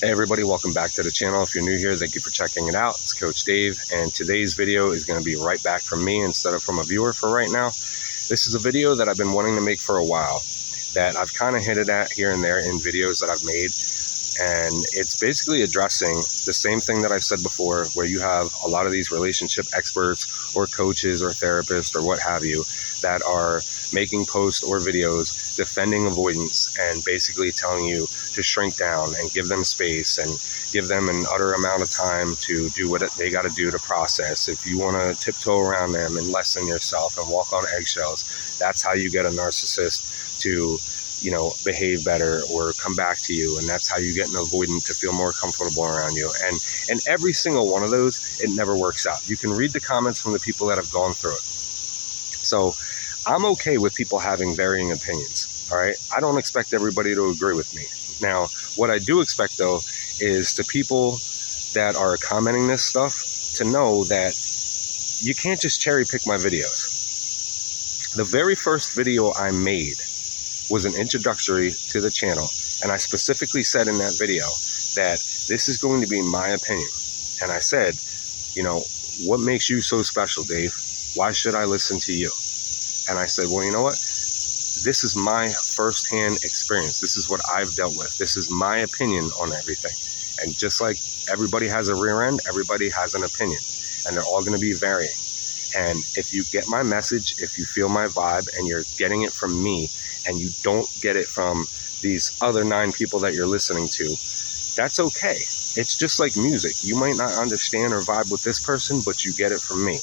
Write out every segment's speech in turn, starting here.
Hey everybody, welcome back to the channel. If you're new here, thank you for checking it out. It's Coach Dave, and today's video is going to be right back from me instead of from a viewer for right now. This is a video that I've been wanting to make for a while, that I've kind of hinted at here and there in videos that I've made, and it's basically addressing the same thing that I've said before, where you have a lot of these relationship experts or coaches or therapists or what have you that are making posts or videos defending avoidance and basically telling you to shrink down and give them space and give them an utter amount of time to do what they got to do to process. If you want to tiptoe around them and lessen yourself and walk on eggshells, that's how you get a narcissist to, behave better or come back to you. And that's how you get an avoidant to feel more comfortable around you. And every single one of those, it never works out. You can read the comments from the people that have gone through it. So I'm okay with people having varying opinions, all right? I don't expect everybody to agree with me. Now, what I do expect, though, is the people that are commenting this stuff to know that you can't just cherry pick my videos. The very first video I made was an introductory to the channel, and I specifically said in that video that this is going to be my opinion. And I said, what makes you so special, Dave? Why should I listen to you? And I said, well, you know what? This is my firsthand experience. This is what I've dealt with. This is my opinion on everything. And just like everybody has a rear end, everybody has an opinion. And they're all going to be varying. And if you get my message, if you feel my vibe, and you're getting it from me, and you don't get it from these other 9 people that you're listening to, that's okay. It's just like music. You might not understand or vibe with this person, but you get it from me.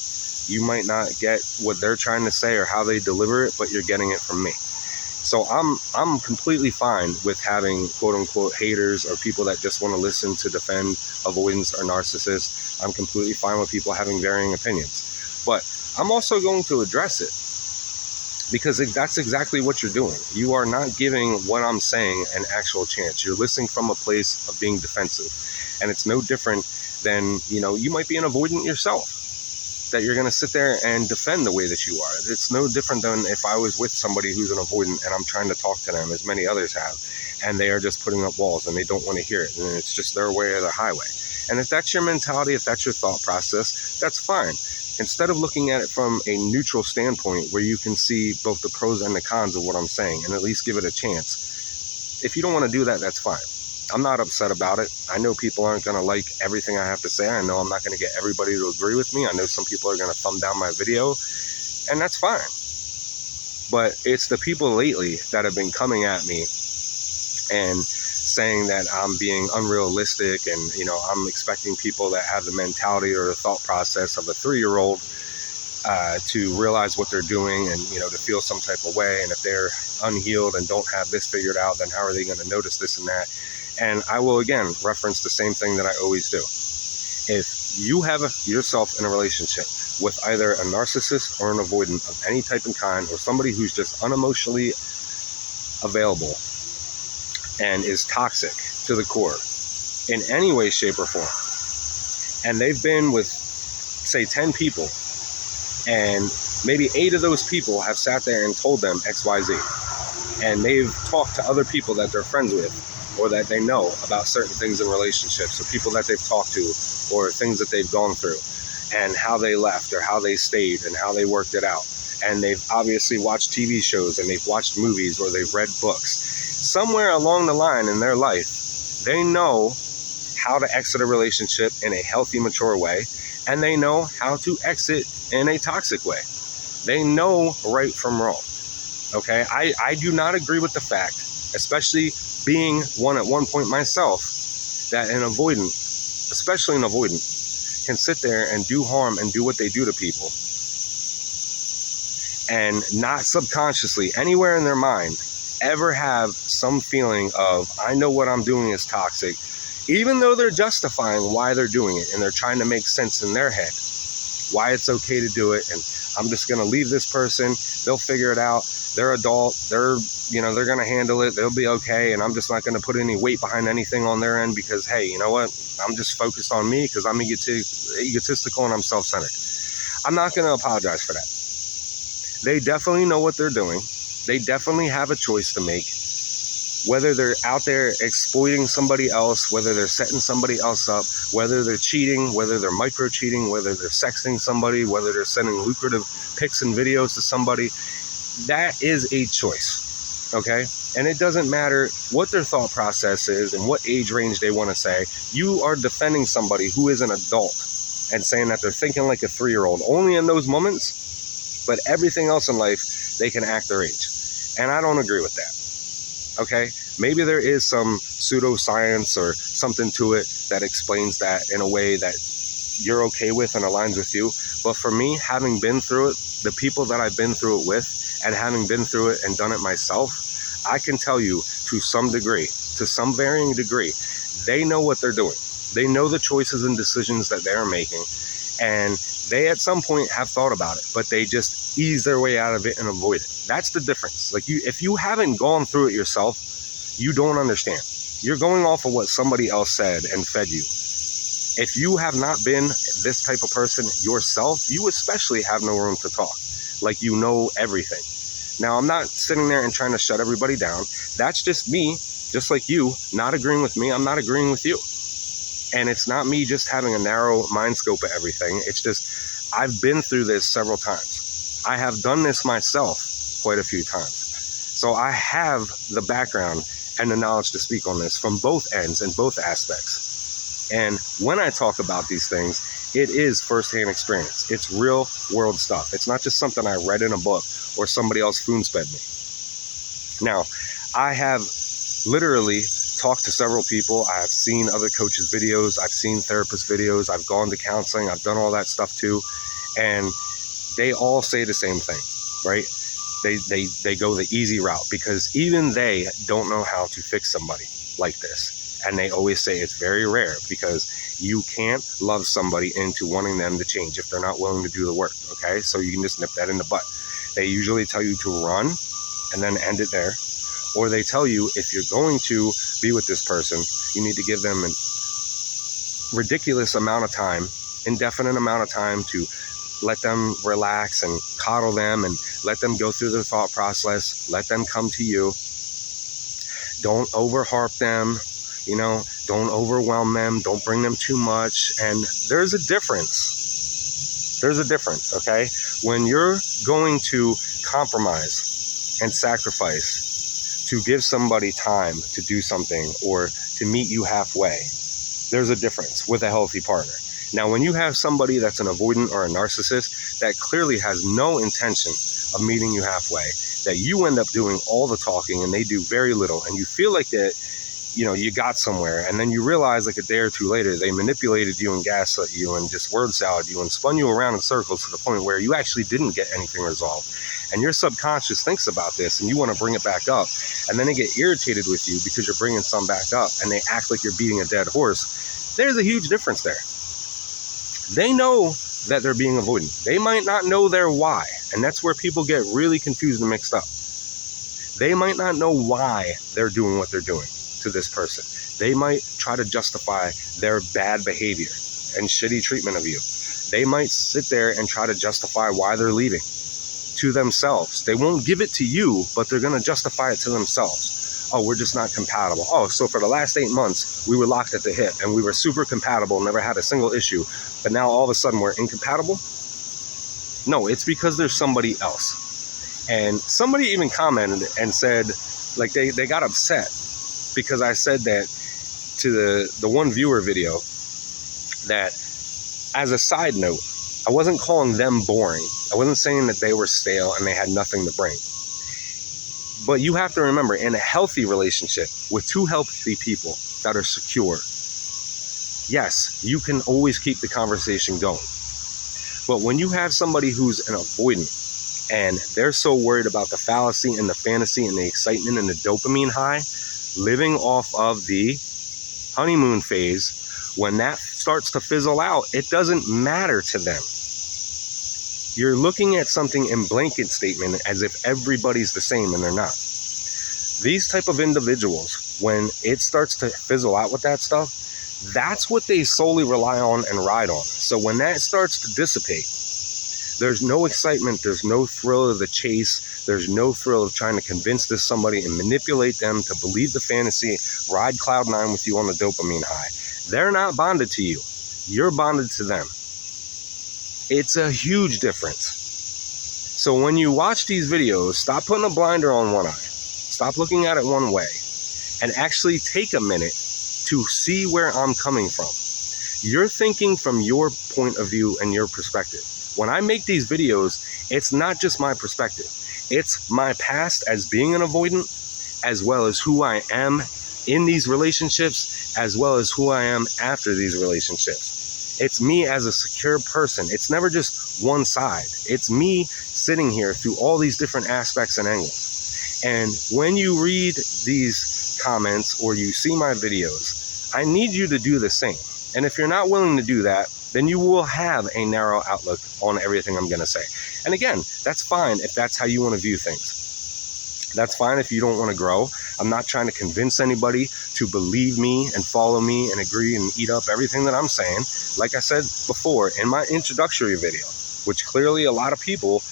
You might not get what they're trying to say or how they deliver it, but you're getting it from me. So I'm completely fine with having quote unquote haters or people that just want to listen to defend avoidance or narcissists. I'm completely fine with people having varying opinions. But I'm also going to address it, because that's exactly what you're doing. You are not giving what I'm saying an actual chance. You're listening from a place of being defensive. And it's no different than, you might be an avoidant yourself, that you're going to sit there and defend the way that you are. It's no different than if I was with somebody who's an avoidant and I'm trying to talk to them, as many others have, and they are just putting up walls and they don't want to hear it, and it's just their way or the highway. And if that's your mentality, if that's your thought process, that's fine. Instead of looking at it from a neutral standpoint where you can see both the pros and the cons of what I'm saying and at least give it a chance, if you don't want to do that, that's fine. I'm not upset about it. I know people aren't going to like everything I have to say. I know I'm not going to get everybody to agree with me. I know some people are going to thumb down my video, and that's fine. But it's the people lately that have been coming at me and saying that I'm being unrealistic, and I'm expecting people that have the mentality or the thought process of a 3-year-old to realize what they're doing and to feel some type of way. And if they're unhealed and don't have this figured out, then how are they going to notice this and that? And I will again reference the same thing that I always do. If you have yourself in a relationship with either a narcissist or an avoidant of any type and kind, or somebody who's just unemotionally available and is toxic to the core in any way, shape, or form, and they've been with, say, 10 people, and maybe 8 of those people have sat there and told them XYZ, and they've talked to other people that they're friends with or that they know about certain things in relationships, or people that they've talked to, or things that they've gone through, and how they left or how they stayed and how they worked it out. And they've obviously watched TV shows and they've watched movies or they've read books. Somewhere along the line in their life, they know how to exit a relationship in a healthy, mature way, and they know how to exit in a toxic way. They know right from wrong, okay? I do not agree with the fact, especially being one at one point myself, that an avoidant, especially an avoidant, can sit there and do harm and do what they do to people and not subconsciously, anywhere in their mind, ever have some feeling of, I know what I'm doing is toxic, even though they're justifying why they're doing it and they're trying to make sense in their head why it's okay to do it. And I'm just going to leave this person. They'll figure it out. They're adult. They're going to handle it. They'll be okay. And I'm just not going to put any weight behind anything on their end because, hey, you know what? I'm just focused on me because I'm egotistical and I'm self-centered. I'm not going to apologize for that. They definitely know what they're doing. They definitely have a choice to make. whether they're out there exploiting somebody else, whether they're setting somebody else up, whether they're cheating, whether they're micro cheating, whether they're sexting somebody, whether they're sending lucrative pics and videos to somebody, that is a choice, okay? And it doesn't matter what their thought process is and what age range they want to say. You are defending somebody who is an adult and saying that they're thinking like a 3-year-old only in those moments, but everything else in life, they can act their age. And I don't agree with that, okay? Maybe there is some pseudoscience or something to it that explains that in a way that you're okay with and aligns with you. But for me, having been through it, the people that I've been through it with, and having been through it and done it myself, I can tell you to some degree, to some varying degree, they know what they're doing. They know the choices and decisions that they're making, and they at some point have thought about it, but they just ease their way out of it and avoid it. That's the difference. Like, if you haven't gone through it yourself, you don't understand. You're going off of what somebody else said and fed you. If you have not been this type of person yourself, you especially have no room to talk like you know everything. Now, I'm not sitting there and trying to shut everybody down. That's just me, just like you, not agreeing with me. I'm not agreeing with you. And it's not me just having a narrow mind scope of everything. It's just, I've been through this several times. I have done this myself quite a few times. So I have the background and the knowledge to speak on this from both ends and both aspects. And when I talk about these things, it is firsthand experience. It's real world stuff. It's not just something I read in a book or somebody else spoon-fed me. Now, I have literally talked to several people. I've seen other coaches' videos. I've seen therapist videos. I've gone to counseling. I've done all that stuff too. And they all say the same thing, right? They go the easy route because even they don't know how to fix somebody like this. And they always say it's very rare because you can't love somebody into wanting them to change if they're not willing to do the work, okay? So you can just nip that in the butt. They usually tell you to run and then end it there. Or they tell you if you're going to be with this person, you need to give them a ridiculous amount of time, indefinite amount of time to let them relax and coddle them and let them go through their thought process. Let them come to you. Don't overharp them, you know, don't overwhelm them. Don't bring them too much. And there's a difference. There's a difference, okay? When you're going to compromise and sacrifice to give somebody time to do something or to meet you halfway, there's a difference with a healthy partner. Now, when you have somebody that's an avoidant or a narcissist that clearly has no intention of meeting you halfway, that you end up doing all the talking and they do very little, and you feel like that, you know, you got somewhere, and then you realize like a day or two later, they manipulated you and gaslit you and just word salad you and spun you around in circles to the point where you actually didn't get anything resolved. And your subconscious thinks about this and you want to bring it back up, and then they get irritated with you because you're bringing some back up and they act like you're beating a dead horse. There's a huge difference there. They know that they're being avoidant. They might not know their why, and that's where people get really confused and mixed up. They might not know why they're doing what they're doing to this person. They might try to justify their bad behavior and shitty treatment of you. They might sit there and try to justify why they're leaving to themselves. They won't give it to you, but they're going to justify it to themselves. Oh, we're just not compatible. Oh, so for the last 8 months, we were locked at the hip and we were super compatible, never had a single issue. But now all of a sudden we're incompatible? No, it's because there's somebody else. And somebody even commented and said, like they got upset because I said that to the one viewer video, that as a side note, I wasn't calling them boring. I wasn't saying that they were stale and they had nothing to bring. But you have to remember, in a healthy relationship with two healthy people that are secure, yes, you can always keep the conversation going. But when you have somebody who's an avoidant and they're so worried about the fallacy and the fantasy and the excitement and the dopamine high, living off of the honeymoon phase, when that starts to fizzle out, it doesn't matter to them. You're looking at something in blanket statement as if everybody's the same, and they're not. These type of individuals, when it starts to fizzle out with that stuff, that's what they solely rely on and ride on. So when that starts to dissipate, there's no excitement, there's no thrill of the chase, There's no thrill of trying to convince this somebody and manipulate them to believe the fantasy, ride cloud nine with you on the dopamine high. They're not bonded to you. You're bonded to them. It's a huge difference. So when you watch these videos, stop putting a blinder on one eye. Stop looking at it one way and actually take a minute to see where I'm coming from. You're thinking from your point of view and your perspective. When I make these videos, it's not just my perspective. It's my past as being an avoidant, as well as who I am in these relationships, as well as who I am after these relationships. It's me as a secure person. It's never just one side. It's me sitting here through all these different aspects and angles. And when you read these comments or you see my videos, I need you to do the same. And if you're not willing to do that, then you will have a narrow outlook on everything I'm going to say. And again, that's fine if that's how you want to view things. That's fine if you don't want to grow. I'm not trying to convince anybody to believe me and follow me and agree and eat up everything that I'm saying. Like I said before in my introductory video, which clearly a lot of people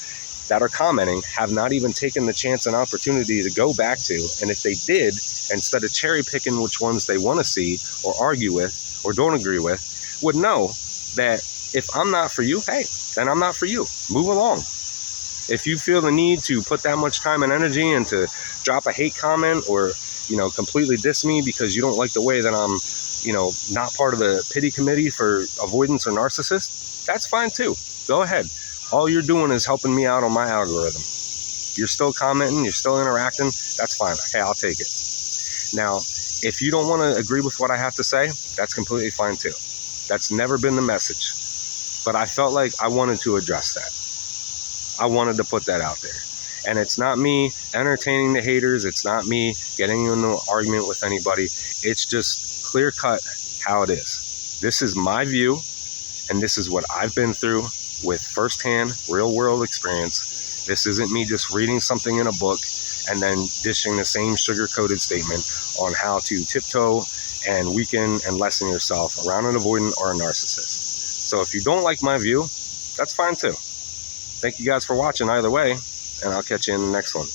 that are commenting have not even taken the chance and opportunity to go back to. And if they did, instead of cherry picking which ones they want to see or argue with or don't agree with, would know that if I'm not for you, hey, then I'm not for you. Move along. If you feel the need to put that much time and energy into drop a hate comment or, completely diss me because you don't like the way that I'm, not part of the pity committee for avoidance or narcissist, that's fine too. Go ahead. All you're doing is helping me out on my algorithm. You're still commenting, you're still interacting, that's fine. Okay, I'll take it. Now, if you don't want to agree with what I have to say, that's completely fine too. That's never been the message. But I felt like I wanted to address that. I wanted to put that out there. And it's not me entertaining the haters. It's not me getting into an argument with anybody. It's just clear cut how it is. This is my view, and this is what I've been through with firsthand, real world experience. This isn't me just reading something in a book and then dishing the same sugar-coated statement on how to tiptoe and weaken and lessen yourself around an avoidant or a narcissist. So if you don't like my view, that's fine too. Thank you guys for watching either way, and I'll catch you in the next one.